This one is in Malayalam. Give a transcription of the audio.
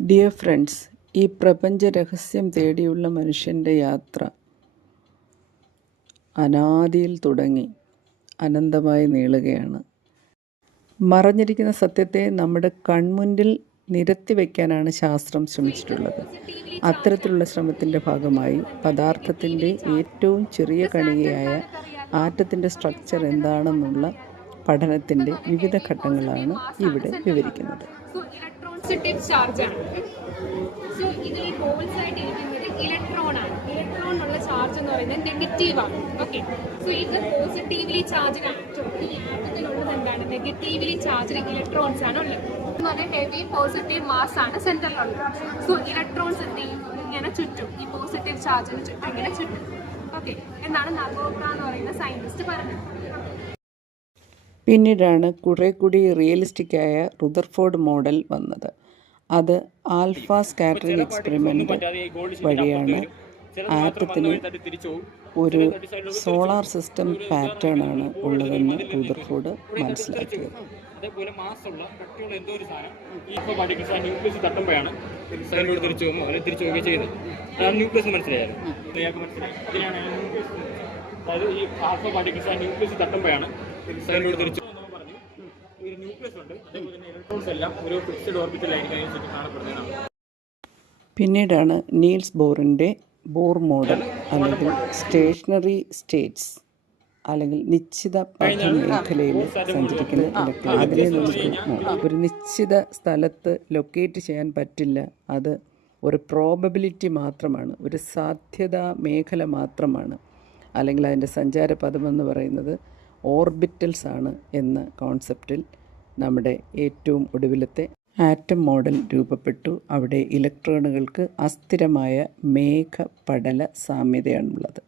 ഡിയർ ഫ്രണ്ട്സ്, ഈ പ്രപഞ്ച രഹസ്യം തേടിയുള്ള മനുഷ്യൻ്റെ യാത്ര അനാദിയിൽ തുടങ്ങി അനന്തമായി നീളുകയാണ്. മറഞ്ഞിരിക്കുന്ന സത്യത്തെ നമ്മുടെ കൺമുൻപിൽ നിരത്തി വയ്ക്കാനാണ് ശാസ്ത്രം ശ്രമിച്ചിട്ടുള്ളത്. അത്തരത്തിലുള്ള ശ്രമത്തിൻ്റെ ഭാഗമായി പദാർത്ഥത്തിൻ്റെ ഏറ്റവും ചെറിയ കണികയായ ആറ്റത്തിൻ്റെ സ്ട്രക്ചർ എന്താണെന്നുള്ള പഠനത്തിൻ്റെ വിവിധ ഘട്ടങ്ങളാണ് ഇവിടെ വിവരിക്കുന്നത്. സോ ഇതിൽ ഈ ഹോൾസ് ആയിട്ട് ഇരിക്കുന്നത് ഇലക്ട്രോൺ ആണ്. ഇലക്ട്രോൺ ഉള്ള ചാർജ് എന്ന് പറയുന്നത് നെഗറ്റീവ് ആണ്. ഓക്കെ, സോ ഇത് പോസിറ്റീവ്ലി ചാർജ്ഡ് ആറ്റം. ഈ ആറ്റത്തിലുള്ളത് എന്താണ്? നെഗറ്റീവ്ലി ചാർജ്ഡ് ഇലക്ട്രോൺസ് ആണ് ഉള്ളത്. ഹെവി പോസിറ്റീവ് മാസ് ആണ് സെന്ററിലുള്ളത്. സോ ഇലക്ട്രോൺസ് എന്ത് ചെയ്യും? ഇങ്ങനെ ചുറ്റും, ഈ പോസിറ്റീവ് ചാർജിന് ചുറ്റും ഇങ്ങനെ ചുറ്റും. ഓക്കെ, എന്നാണ് നഗോബ്ര എന്ന് പറയുന്ന സയന്റിസ്റ്റ് പറഞ്ഞത്. പിന്നീടാണ് കുറെ കൂടി റിയലിസ്റ്റിക്കായ റുദർഫോർഡ് മോഡൽ വന്നത്. അത് ആൽഫ സ്കാറ്ററിംഗ് എക്സ്പെരിമെൻ്റ് വഴിയാണ് ആറ്റത്തിന് ഒരു സോളാർ സിസ്റ്റം പാറ്റേൺ ആണ് ഉള്ളതെന്ന് റുദർഫോർഡ് മനസ്സിലാക്കിയത്. അതേപോലെ മാസുള്ള കട്ടിയുള്ള എന്തോ ഒരു സാധനം ഈ പാർട്ടിക്കിൾസ് ആ ന്യൂക്ലിയസ് തട്ടുമ്പോഴാണ് സൈഡിലൂടെ തിരിച്ചു പോകുമ്പോൾ അല്ലെങ്കിൽ തിരിച്ചു പോവുകയും ചെയ്യുന്നത്. അതാണ് ന്യൂക്ലിയസ് മനസ്സിലായാലും ഇയാൾക്ക് മനസ്സിലായി. ഇതിനാണ് ന്യൂക്ലിയസ്. അതായത് ഈ ആൽഫ പാർട്ടിക്കിൾസ് ആ ന്യൂക്ലിയസ് തട്ടുമ്പോഴാണ് സൈഡിലൂടെ തിരിച്ചു പറഞ്ഞു. ഒരു ന്യൂക്ലിയസ് ഉണ്ട്, അതേപോലെ തന്നെ ഇലക്ട്രോൺസ് എല്ലാം ഒരു ഫിക്സ്ഡ് ഓർബിറ്റലായിരിക്കും അതിന് ചുറ്റും കാണപ്പെടുന്നതാണ്. പിന്നീടാണ് നീൽസ് ബോറിൻ്റെ ബോർ മോഡൽ അല്ലെങ്കിൽ സ്റ്റേഷനറി സ്റ്റേറ്റ്സ് അല്ലെങ്കിൽ നിശ്ചിത പഥ മേഖലയിൽ സഞ്ചരിക്കുന്ന ഇലക്ട്രോൺ. അതിനെ നമുക്ക് ഒരു നിശ്ചിത സ്ഥലത്ത് ലൊക്കേറ്റ് ചെയ്യാൻ പറ്റില്ല. അത് ഒരു പ്രോബബിലിറ്റി മാത്രമാണ്, ഒരു സാധ്യതാ മേഖല മാത്രമാണ്. അല്ലെങ്കിൽ അതിൻ്റെ സഞ്ചാരപഥമെന്ന് പറയുന്നത് ഓർബിറ്റൽസ് ആണ് എന്ന കോൺസെപ്റ്റിൽ നമ്മുടെ ഏറ്റവും ഒടുവിലത്തെ ആറ്റം മോഡൽ രൂപപ്പെട്ടു. അവിടെ ഇലക്ട്രോണുകൾക്ക് അസ്ഥിരമായ മേഘപടല സാമ്യതയാണുള്ളത്.